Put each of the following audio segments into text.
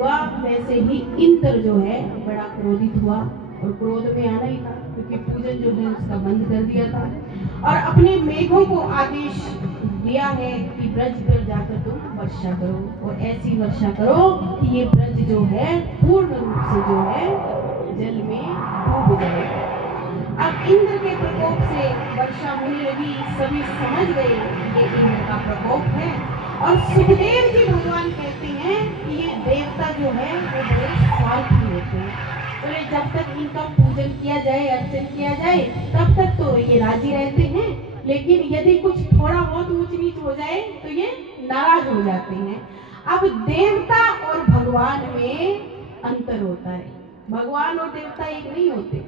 हुआ वैसे ही इंद्र जो है बड़ा क्रोधित हुआ, और क्रोध में आना ही था क्योंकि पूजन जो है उसका बंद कर दिया था, और अपने मेघों को आदेश दिया है कि ब्रज पर जाकर तुम वर्षा करो, और ऐसी वर्षा करो कि ये ब्रज जो है पूर्ण रूप से जो है जल में डूब जाए। अब इंद्र के प्रकोप से वर्षा होने लगी, सभी समझ गए ये इंद्र का प्रकोप है। और सुखदेव जी भगवान कहते हैं कि ये देवता जो है वो बड़े स्वार्थी होते हैं, बोले जब तक इनका पूजन किया जाए, अर्चन किया जाए, तब तक तो ये राजी रहते हैं, लेकिन यदि कुछ थोड़ा बहुत ऊंच नीच हो जाए तो ये नाराज हो जाते हैं। अब देवता और भगवान में अंतर होता है, भगवान और देवता एक नहीं होते।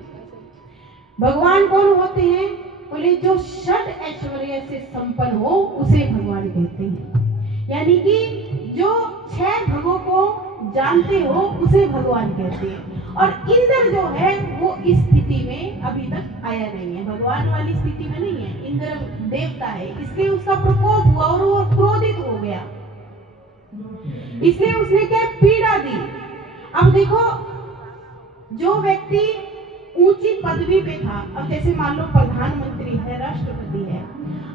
भगवान कौन होते हैं? बोले जो षड ऐश्वर्य से संपन्न हो उसे भगवान कहते हैं, यानी कि जो 6 भगों को जानते हो उसे भगवान कहते हैं। और इंद्र जो है वो इस स्थिति में अभी तक आया नहीं है, भगवान वाली स्थिति में नहीं है। इंद्र देवता है, इसलिए उसका प्रकोप हुआ और वो क्रोधित हो गया, इसलिए उसने क्या पीड़ा दी। अब देखो, जो व्यक्ति ऊंची पदवी पे था, अब जैसे मान लो प्रधानमंत्री है, राष्ट्रपति है,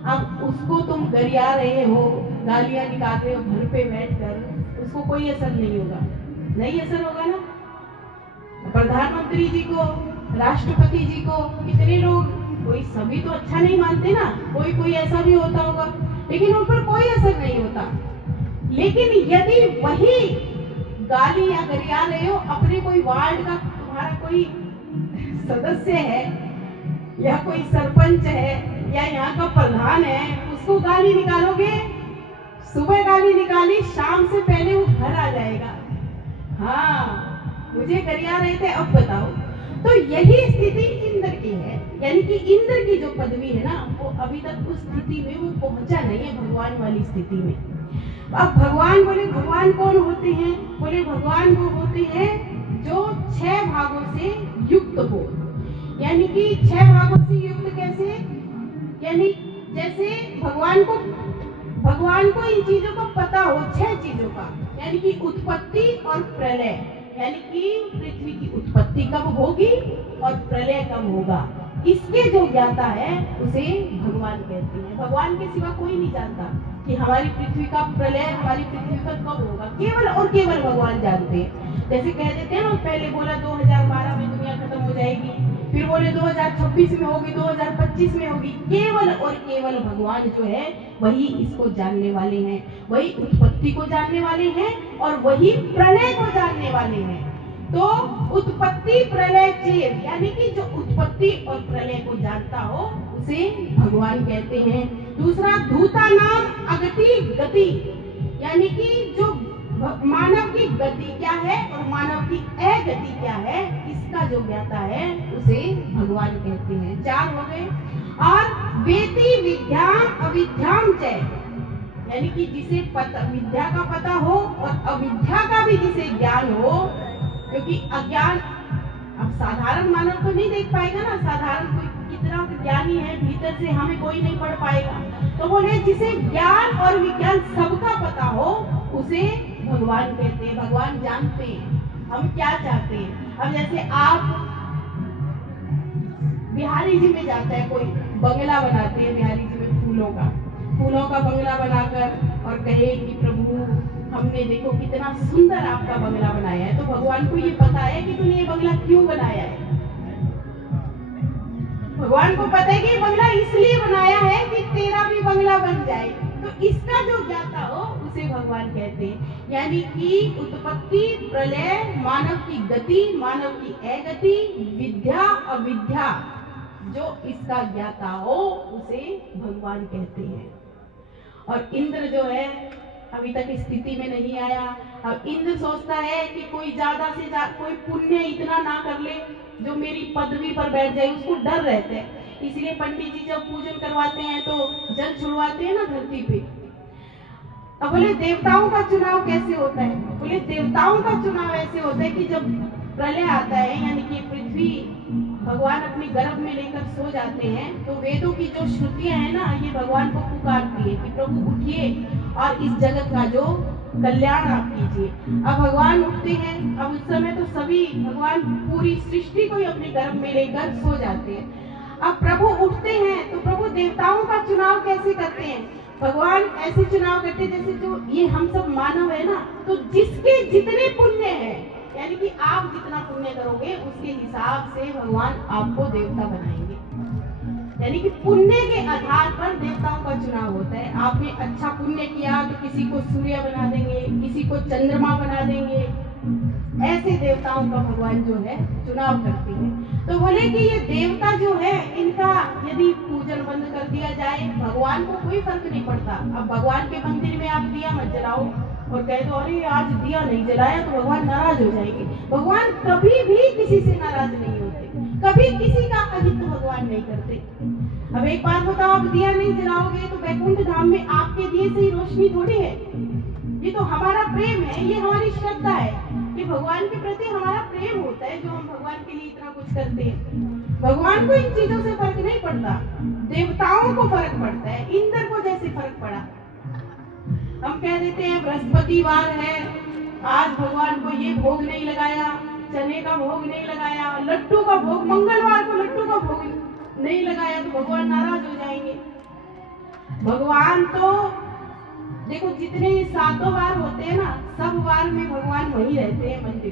अब उसको तुम गरिया रहे हो, गालियां निकाल रहे हो घर पे बैठकर, उसको कोई असर नहीं होगा, नहीं असर होगा ना। प्रधानमंत्री जी को, राष्ट्रपति जी को कितने लोग, कोई सभी तो अच्छा नहीं मानते ना, कोई कोई ऐसा भी होता होगा, लेकिन उन पर कोई असर नहीं होता। लेकिन यदि वही गाली या गरिया रहे हो, अपने कोई वार्ड का तुम्हारा कोई सदस्य है या कोई सरपंच है या यहाँ का प्रधान है, उसको गाली निकालोगे, सुबह गाली निकाली, शाम से पहले वो घर आ जाएगा, हाँ मुझे गरिया रहे थे, अब बताओ। तो यही स्थिति इंद्र की है, यानी कि इंद्र की जो पदवी है ना, वो अभी तक उस स्थिति में वो पहुंचा नहीं है, भगवान वाली स्थिति में। अब भगवान बोले, भगवान कौन होते हैं? बोले भगवान वो होते हैं जो 6 भागों से युक्त हो, यानी कि 6 भागों से युक्त कैसे? यानी जैसे भगवान को इन चीजों का पता हो, 6 चीजों का, यानी कि उत्पत्ति और प्रलय, यानी कि पृथ्वी की उत्पत्ति कब होगी और प्रलय कब होगा, इसके जो ज्ञाता है उसे भगवान कहते हैं। भगवान के सिवा कोई नहीं जानता कि हमारी पृथ्वी का प्रलय, हमारी पृथ्वी पर कब होगा, केवल और केवल भगवान जानते हैं। जैसे कह देते हैं ना, पहले बोला 2012 में दुनिया खत्म हो जाएगी, फिर बोले 2026 में होगी, 2025 में होगी, केवल और केवल भगवान जो है वही इसको जानने वाले हैं, वही उत्पत्ति को जानने वाले हैं और वही प्रलय को जानने वाले हैं। तो उत्पत्ति प्रलय चेव, यानी कि जो उत्पत्ति और प्रलय को जानता हो उसे भगवान कहते हैं। दूसरा, धूता नाम अगति गति, यानी कि जो मानव की गति क्या है और मानव की अगति क्या है, इसका जो ज्ञाता है उसे भगवान कहते हैं। 4 हो गए। और वेति विद्याम अविद्याम च, यानी कि जिसे विद्या का पता हो और अविद्या का भी जिसे ज्ञान हो, क्योंकि अज्ञान, अब साधारण मानव तो नहीं देख पाएगा ना, साधारण कोई कितना ज्ञानी है, भीतर से हमें कोई नहीं पढ़ पाएगा। तो बोले जिसे ज्ञान और विज्ञान सबका पता हो उसे भगवान कहते हैं। भगवान जानते हैं हम क्या चाहते हैं। अब जैसे आप बिहारी जी में जाता है, कोई बंगला बनाते हैं बिहारी जी में, फूलों का बंगला बनाकर और कहे कि प्रभु हमने देखो कितना सुंदर आपका बंगला बनाया है, तो भगवान को ये पता है कि तूने ये बंगला क्यों बनाया है। भगवान को पता है कि ये बंगला इसलिए बनाया है कि तेरा भी बंगला बन जाए। तो इसका जो ज्ञाता हो उसे भगवान कहते हैं। यानी कि उत्पत्ति प्रलय, मानव की गति, मानव की अगति, विद्या अविद्या, जो इसका ज्ञाता हो उसे भगवान कहते हैं। और इंद्र जो है अभी तक स्थिति में नहीं आया। अब इंद्र सोचता है कि कोई ज्यादा से ज्यादा कोई पुण्य इतना ना कर ले जो मेरी पदवी पर बैठ जाए, उसको डर रहता है। इसलिए पंडित जी जब पूजन करवाते हैं तो जल छुड़वाते हैं ना धरती पे। अब बोले देवताओं का चुनाव कैसे होता है? बोले देवताओं का चुनाव ऐसे होता है कि जब प्रलय आता है, यानी कि पृथ्वी भगवान अपने गर्भ में लेकर सो जाते हैं, तो वेदों की जो श्रुतियां हैं ना, ये भगवान को पुकारती है कि प्रभु उठिए और इस जगत का जो कल्याण आप कीजिए। अब भगवान उठते हैं, अब उस समय तो सभी भगवान पूरी सृष्टि को ही अपने गर्भ में लेकर सो जाते हैं। अब प्रभु उठते हैं तो प्रभु देवताओं का चुनाव कैसे करते हैं? भगवान ऐसे चुनाव करते हैं जैसे जो ये हम सब मानव है ना, तो जिसके जितने पुण्य है, यानी कि आप जितना पुण्य करोगे उसके हिसाब से भगवान आपको देवता बनाएंगे। यानी कि पुण्य के आधार पर देवताओं का चुनाव होता है। आपने अच्छा पुण्य किया तो किसी को सूर्य बना देंगे, किसी को चंद्रमा बना देंगे। ऐसे देवताओं का भगवान जो है चुनाव करते हैं। तो बोले कि ये देवता जो है इनका यदि पूजन बंद कर दिया जाए, भगवान को कोई फर्क नहीं पड़ता। अब भगवान के मंदिर में आप दिया मत जलाओ और कह दो अरे आज दिया नहीं जलाया तो भगवान नाराज हो जाएंगे। भगवान कभी भी किसी से नाराज नहीं होते, कभी किसी का अहित भगवान नहीं करते। अब एक बात बताओ, आप दिया नहीं जलाओगे तो वैकुंठ धाम में आपके दिए से ही रोशनी थोड़ी है। ये तो हमारा प्रेम है, ये हमारी श्रद्धा है, कि भगवान के प्रति हमारा प्रेम होता है जो हम भगवान के लिए इतना कुछ करते हैं। भगवान को इन चीजों से फर्क नहीं पड़ता, देवताओं को फर्क पड़ता है। इंद्र को जैसे फर्क पड़ा, हम कह देते हैं बृहस्पतिवार है, आज भगवान को ये भोग नहीं लगाया, चने का भोग नहीं लगाया, लड्डू का भोग, मंगलवार को लड्डू का भोग नहीं लगाया तो भगवान नाराज हो जाएंगे। भगवान तो देखो जितने 7 वार होते हैं ना, सब वार में भगवान वहीं रहते हैं मंदिर।